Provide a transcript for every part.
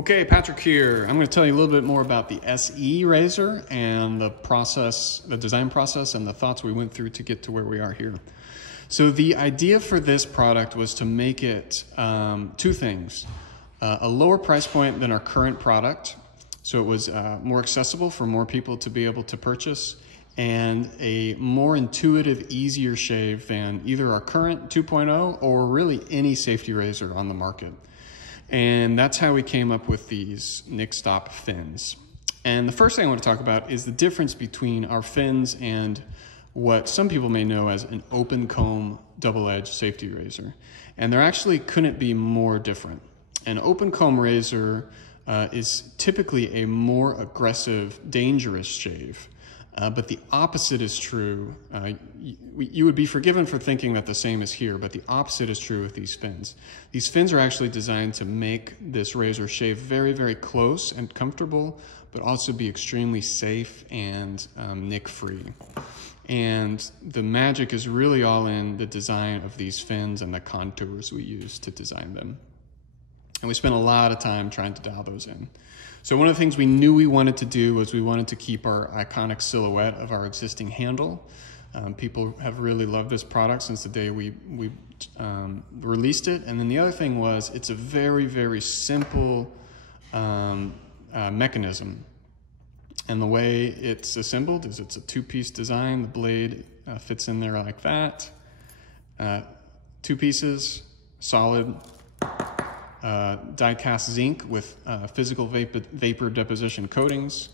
Okay, Patrick here. I'm going to tell you a little bit more about the SE razor and the process, the design process, and the thoughts we went through to get to where we are here. So the idea for this product was to make it two things. A lower price point than our current product, so it was more accessible for more people to be able to purchase, and a more intuitive, easier shave than either our current 2.0 or really any safety razor on the market. And that's how we came up with these NickStop fins. And the first thing I want to talk about is the difference between our fins and what some people may know as an open comb double-edged safety razor. And there actually couldn't be more different. An open comb razor is typically a more aggressive, dangerous shave. But the opposite is true. You would be forgiven for thinking that the same is here, but the opposite is true with these fins. These fins are actually designed to make this razor shave very, very close and comfortable, but also be extremely safe and nick-free. And the magic is really all in the design of these fins and the contours we use to design them. And we spent a lot of time trying to dial those in. So one of the things we knew we wanted to do was we wanted to keep our iconic silhouette of our existing handle. People have really loved this product since the day we released it. And then the other thing was it's a very, very simple mechanism. And the way it's assembled is it's a two-piece design. The blade fits in there like that. Two pieces, solid. Die-cast zinc with physical vapor deposition coatings,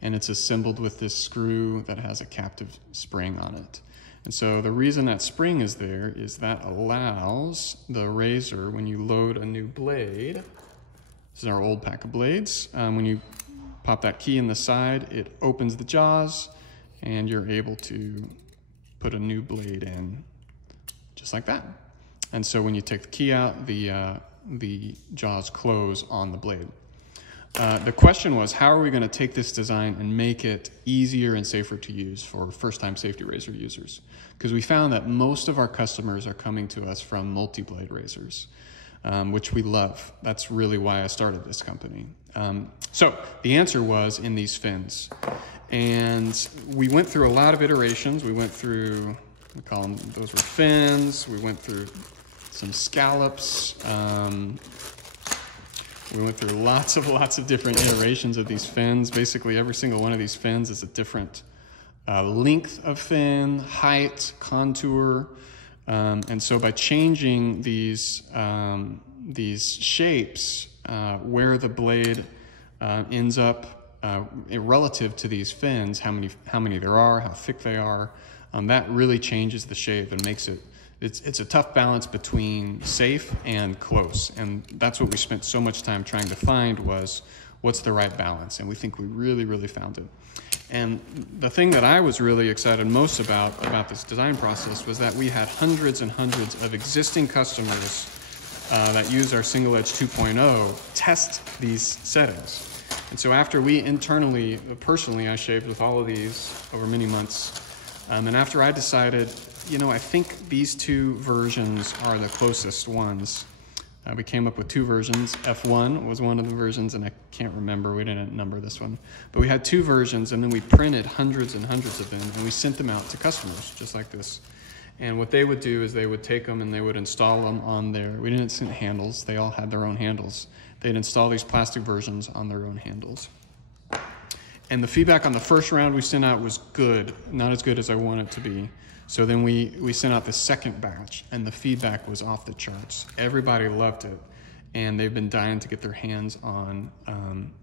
and it's assembled with this screw that has a captive spring on it. And so the reason that spring is there is that allows the razor, when you load a new blade, this is our old pack of blades, when you pop that key in the side, it opens the jaws, and you're able to put a new blade in just like that. And so when you take the key out, the jaws close on the blade. The question was, how are we going to take this design and make it easier and safer to use for first-time safety razor users? Because we found that most of our customers are coming to us from multi-blade razors, which we love. That's really why I started this company. So the answer was in these fins. And we went through a lot of iterations. We went through, we call them, those were fins. We went through some scallops. We went through lots of different iterations of these fins. Basically, every single one of these fins is a different length of fin, height, contour. And so by changing these shapes, where the blade ends up relative to these fins, how many there are, how thick they are, that really changes the shave and makes it It's a tough balance between safe and close, and that's what we spent so much time trying to find was what's the right balance, and we think we really found it. And the thing that I was really excited most about this design process was that we had hundreds and hundreds of existing customers that use our Single Edge 2.0 test these settings. And so after we internally, personally, I shaved with all of these over many months, and after I decided, you know, I think these two versions are the closest ones. We came up with two versions. F1 was one of the versions, and I can't remember, we didn't number this one. But we had two versions, and then we printed hundreds and hundreds of them, and we sent them out to customers, just like this. And what they would do is they would take them and they would install them on their, we didn't send handles, they all had their own handles. They'd install these plastic versions on their own handles. And the feedback on the first round we sent out was good, not as good as I wanted it to be. So then we sent out the second batch, and the feedback was off the charts. Everybody loved it, and they've been dying to get their hands on.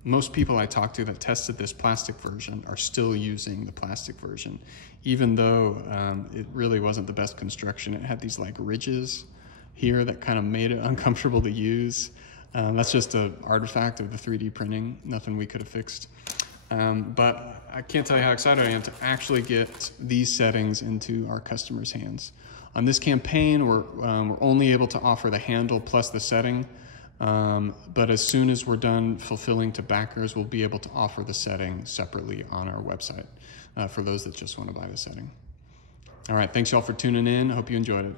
Most people I talked to that tested this plastic version are still using the plastic version, even though it really wasn't the best construction. It had these like ridges here that kind of made it uncomfortable to use. That's just an artifact of the 3D printing, nothing we could have fixed. But I can't tell you how excited I am to actually get these settings into our customers' hands. On this campaign, we're only able to offer the handle plus the setting, but as soon as we're done fulfilling to backers, we'll be able to offer the setting separately on our website for those that just want to buy the setting. All right, thanks y'all for tuning in. I hope you enjoyed it.